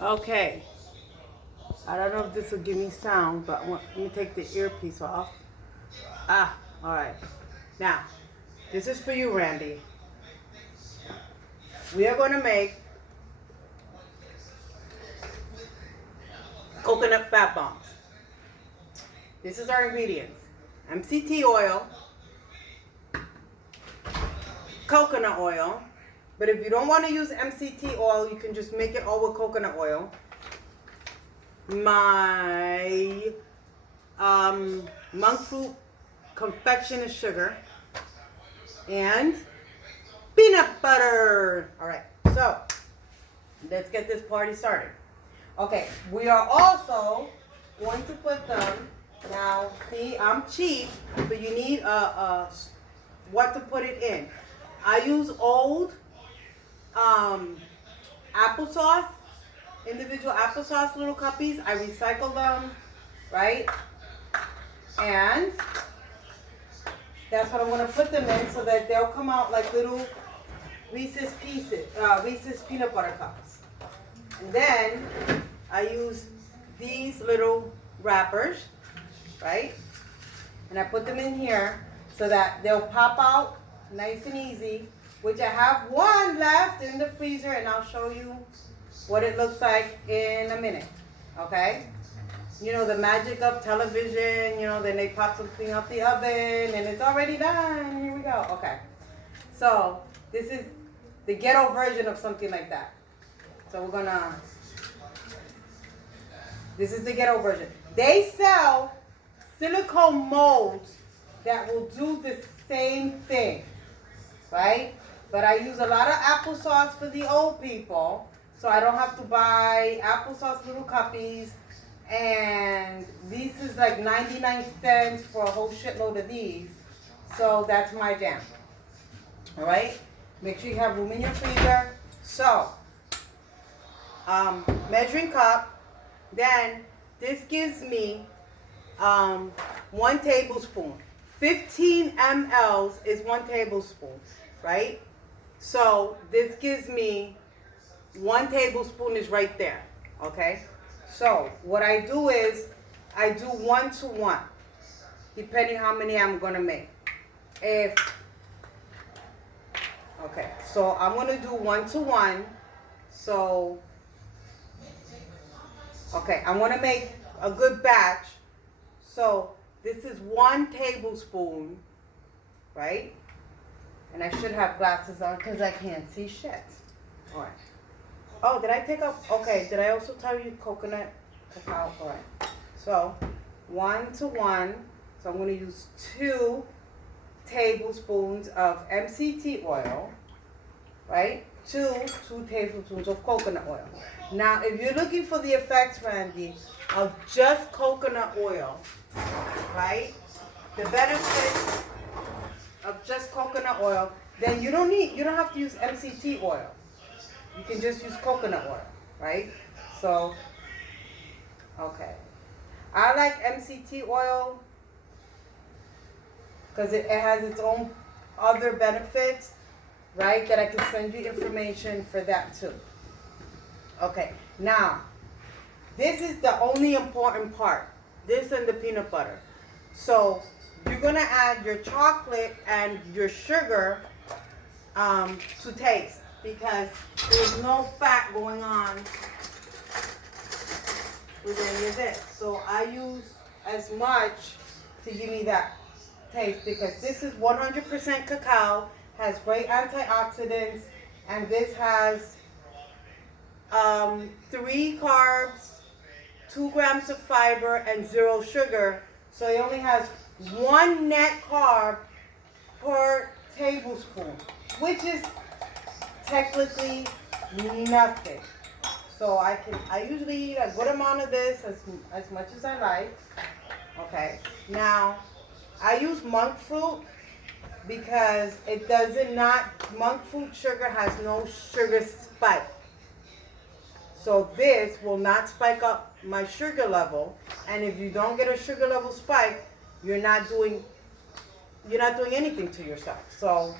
Okay. I don't know if this will give me sound, but let me take the earpiece off. Ah, all right. Now, this is for you, Randy. We are going to make coconut fat bombs. This is our ingredients. MCT oil, coconut oil, but if you don't want to use MCT oil, you can just make it all with coconut oil. My monk fruit confectioner sugar, and peanut butter. All right, so let's get this party started. Okay, we are also going to put them, now see, I'm cheap, but you need what to put it in. I use old applesauce, individual applesauce little cuppies. I recycle them, right? And that's what I'm going to put them in so that they'll come out like little Reese's peanut butter cups. And then I use these little wrappers, right? And I put them in here so that they'll pop out nice and easy, which I have one left in the freezer, and I'll show you what it looks like in a minute, okay? You know, the magic of television, you know, then they pop something out the oven and it's already done. Here we go. Okay. So this is the ghetto version of something like that. So we're gonna, this is the ghetto version. They sell silicone molds that will do the same thing, right? But I use a lot of applesauce for the old people, so I don't have to buy applesauce little cuppies. And this is like 99 cents for a whole shitload of these. So that's my jam. All right? Make sure you have room in your freezer. So, measuring cup. Then this gives me 1 tablespoon. 15 mLs is 1 tablespoon, right? So this gives me 1 tablespoon is right there, okay? So what I do is I do 1 to 1, depending how many I'm gonna make. Okay, so I'm gonna do 1 to 1. So, okay, I'm gonna make a good batch. So this is 1 tablespoon, right? And I should have glasses on because I can't see shit. All right. Oh, did I take up? Okay, did I also tell you coconut cacao? All right. So 1 to 1. So I'm going to use 2 tablespoons of MCT oil, right? 2 tablespoons of coconut oil. Now, if you're looking for the effects, Randy, of just coconut oil, right? The benefits of just coconut oil, then you don't have to use MCT oil. You can just use coconut oil, right? So, okay. I like MCT oil because it has its own other benefits, right? That I can send you information for that too. Okay, now, this is the only important part. This and the peanut butter. So, you're going to add your chocolate and your sugar to taste, because there's no fat going on with any of this. So I use as much to give me that taste, because this is 100% cacao, has great antioxidants, and this has 3 carbs, 2 grams of fiber, and 0 sugar. So it only has 1 net carb per tablespoon, which is technically nothing. So I usually eat a good amount of this, as much as I like. Okay. Now, I use monk fruit because monk fruit sugar has no sugar spike. So this will not spike up my sugar level, and if you don't get a sugar level spike, you're not doing anything to yourself. So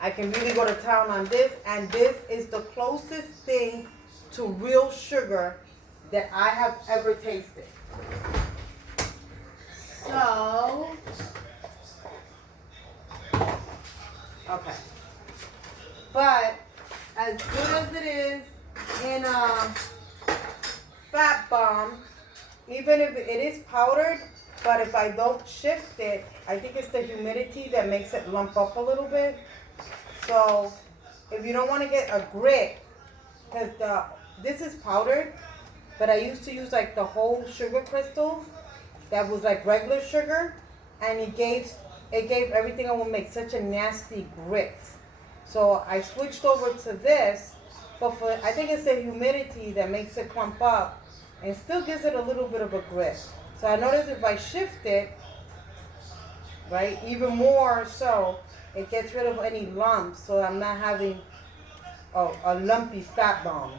I can really go to town on this, and this is the closest thing to real sugar that I have ever tasted. So, okay. But as good as it is in a fat bomb, even if it is powdered, but if I don't shift it, I think it's the humidity that makes it lump up a little bit. So if you don't want to get a grit, because this is powdered, but I used to use like the whole sugar crystals that was like regular sugar, and it gave everything I would make such a nasty grit. So I switched over to this, but I think it's the humidity that makes it clump up and still gives it a little bit of a grit. So I noticed if I shift it, right, even more so, it gets rid of any lumps, so I'm not having a lumpy fat bomb.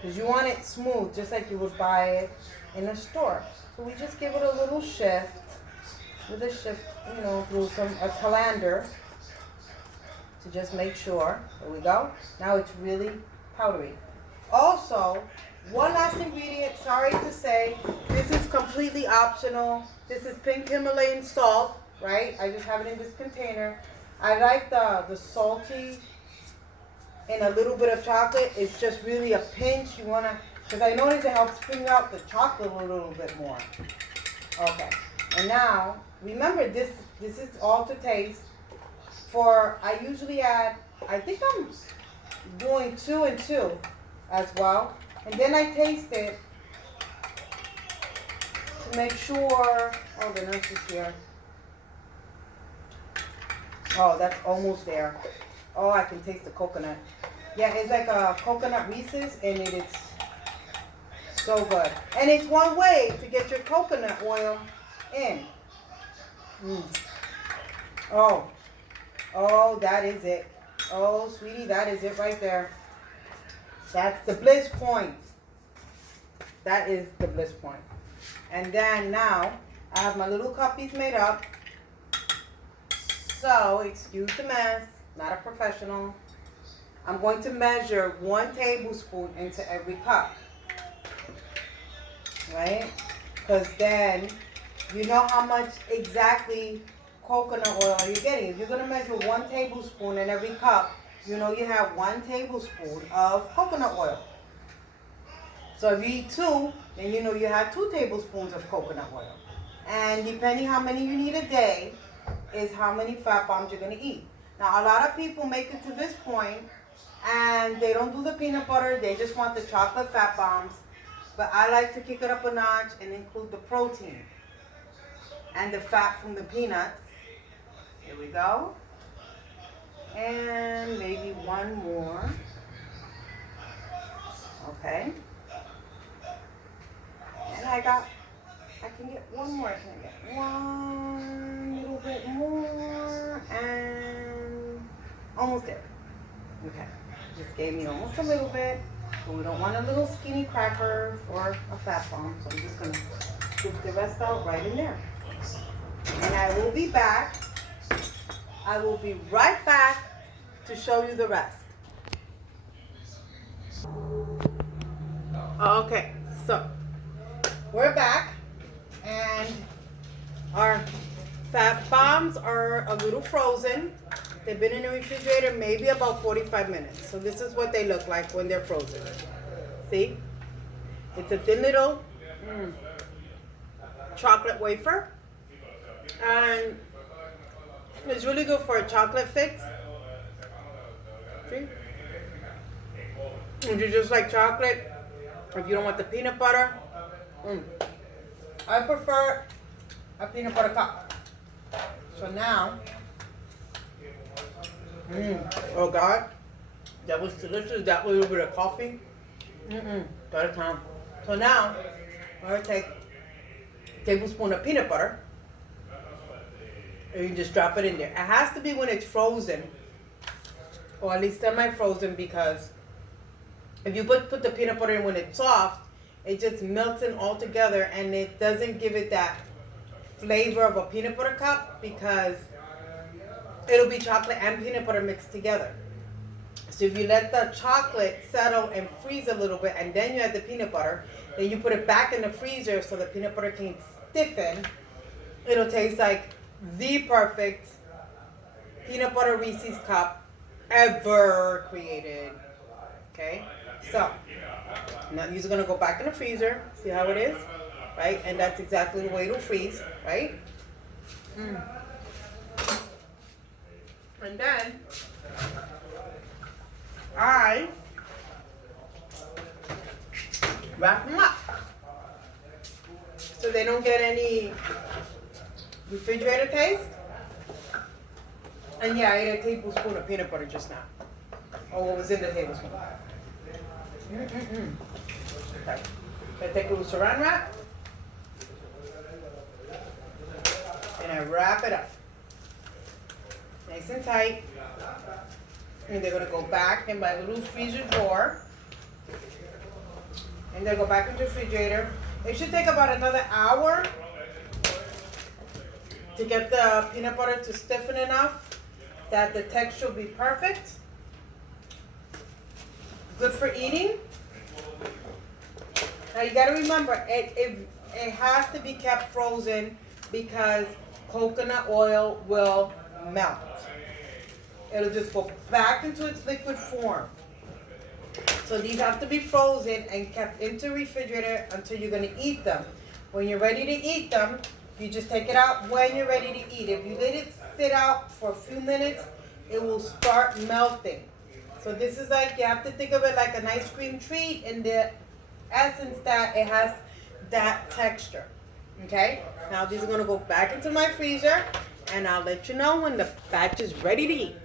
Because you want it smooth, just like you would buy it in a store. So we just give it a little shift, with a shift, through a colander to just make sure. There we go. Now it's really powdery. Also, one last ingredient, sorry to say, this is completely optional. This is pink Himalayan salt, right? I just have it in this container. I like the salty and a little bit of chocolate. It's just really a pinch. You want to, because I notice it helps bring out the chocolate a little bit more. Okay. And now, remember this is all to taste. I usually add, I think I'm doing 2 and 2 as well. And then I taste it to make sure, oh, the nurse is here. Oh, that's almost there. Oh, I can taste the coconut. Yeah, it's like a coconut Reese's, and it is so good. And it's one way to get your coconut oil in. Oh, that is it. Oh, sweetie, that is it right there. That's the bliss point. That is the bliss point. And then now, I have my little cuppies made up. So, excuse the mess, not a professional. I'm going to measure 1 tablespoon into every cup. Right? Because then, you know how much exactly coconut oil you're getting. If you're going to measure 1 tablespoon in every cup, you know you have 1 tablespoon of coconut oil. So if you eat 2, then you know you have 2 tablespoons of coconut oil. And depending how many you need a day, is how many fat bombs you're going to eat. Now, a lot of people make it to this point and they don't do the peanut butter. They just want the chocolate fat bombs. But I like to kick it up a notch and include the protein and the fat from the peanuts. Here we go. And maybe 1 more. Okay. And I can get 1 more. Can I get 1 little bit more? And almost there. Okay. Just gave me almost a little bit. But we don't want a little skinny cracker for a fat bomb. So I'm just going to scoop the rest out right in there. And I will be back. I will be right back to show you the rest. Okay, so we're back, and our fat bombs are a little frozen. They've been in the refrigerator maybe about 45 minutes. So this is what they look like when they're frozen. See? It's a thin little chocolate wafer. And it's really good for a chocolate fix. See? If you just like chocolate, if you don't want the peanut butter, I prefer a peanut butter cup. So now, oh God, that was delicious. That little bit of coffee, got a time. So now, I'm gonna take a tablespoon of peanut butter, and you just drop it in there. It has to be when it's frozen, or at least semi-frozen, because if you put the peanut butter in when it's soft, it just melts in all together, and it doesn't give it that flavor of a peanut butter cup, because it'll be chocolate and peanut butter mixed together. So So if you let the chocolate settle and freeze a little bit, and then you add the peanut butter, then you put it back in the freezer so the peanut butter can stiffen, it'll taste like the perfect peanut butter Reese's cup ever created. Okay? So, now these are going to go back in the freezer. See how it is? Right? And that's exactly the way it'll freeze. Right? And then, I wrap them up so they don't get any refrigerator taste. And yeah, I ate a tablespoon of peanut butter just now. Or what was in the tablespoon. Okay. I take a little saran wrap. And I wrap it up. Nice and tight. And they're going to go back in my little freezer drawer. And they go back into the refrigerator. It should take about another hour to get the peanut butter to stiffen enough that the texture will be perfect. Good for eating. Now you got to remember, it has to be kept frozen because coconut oil will melt. It'll just go back into its liquid form. So these have to be frozen and kept into the refrigerator until you're going to eat them. When you're ready to eat them, you just take it out when you're ready to eat. If you let it sit out for a few minutes, it will start melting. So this is like, you have to think of it like an ice cream treat in the essence that it has that texture. Okay? Now these are going to go back into my freezer and I'll let you know when the batch is ready to eat.